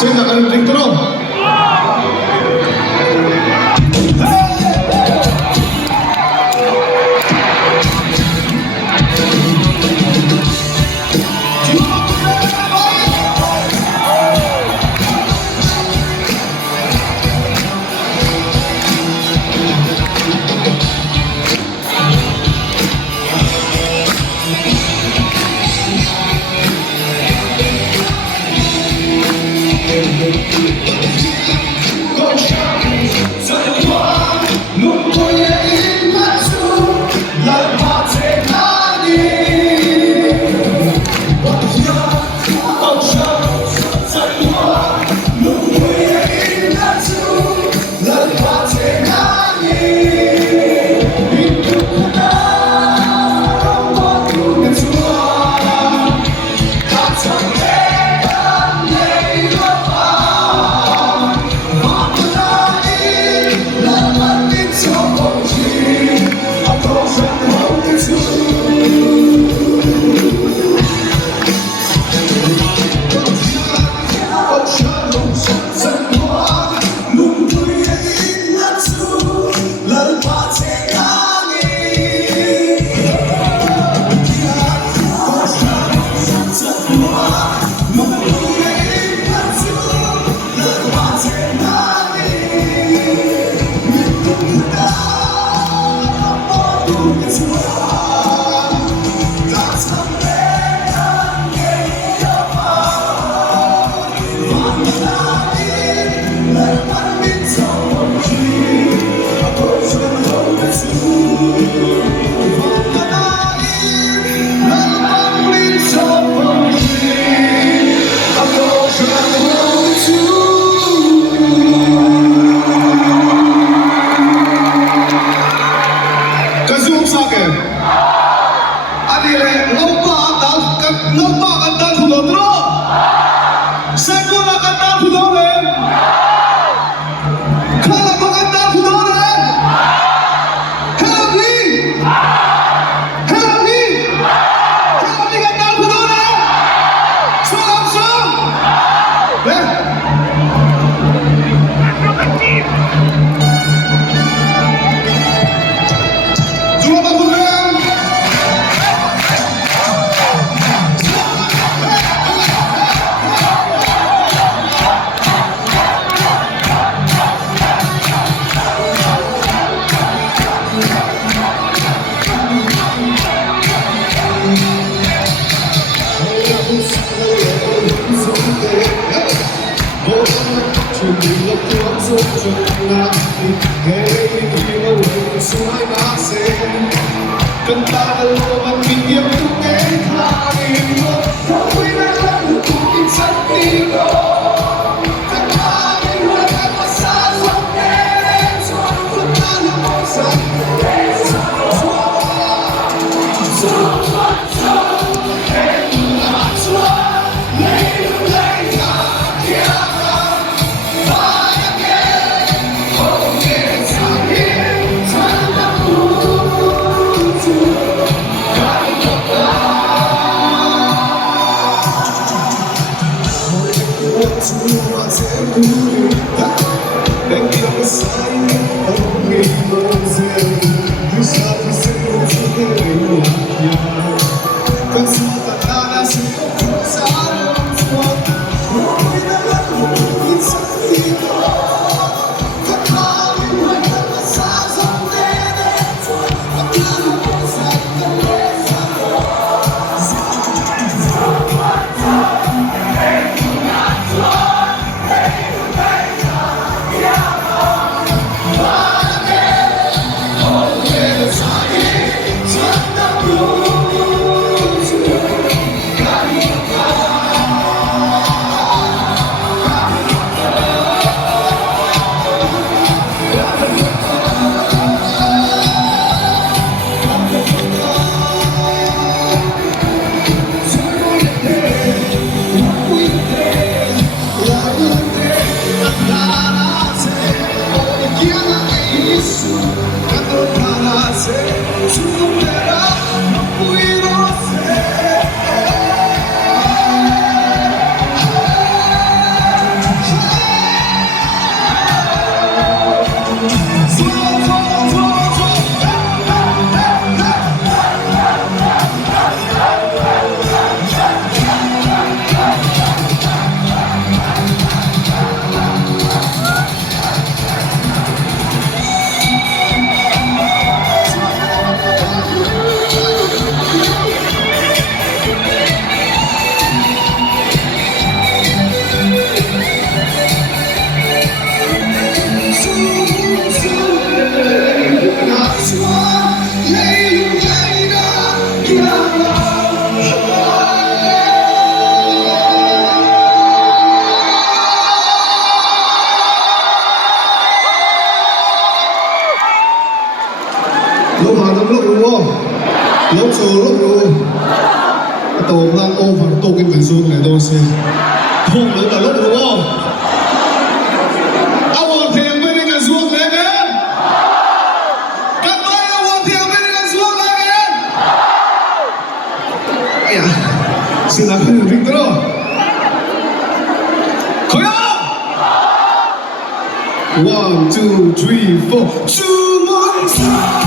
Senta kali dito. Cantare l'uomo mi dio tu che cammino, poi nella luce in sentito. Cantare una cosa sorpresa, cantare una cosa sorpresa. So, so, so, so, tua segurança. Daqui a sair, you start to sing to the way. Cause you're the nana, so close arms, what? We're the love, it's a thing. The cloud, you went to the size of the cloud, like the rest of lúc mà nó lúc đúng không? Lúc số lúc đúng. Tổ đang ô và tổ cái người xuống này tôi sẽ không được là lúc đúng không? Ông hoàn thiện với cái người xuống này kìa. Các bạn ông hoàn thiện với cái người xuống này kìa. Ây da, xin lỗi cái người Victor. Khởi động. 1, 2, 3, 4. 주문사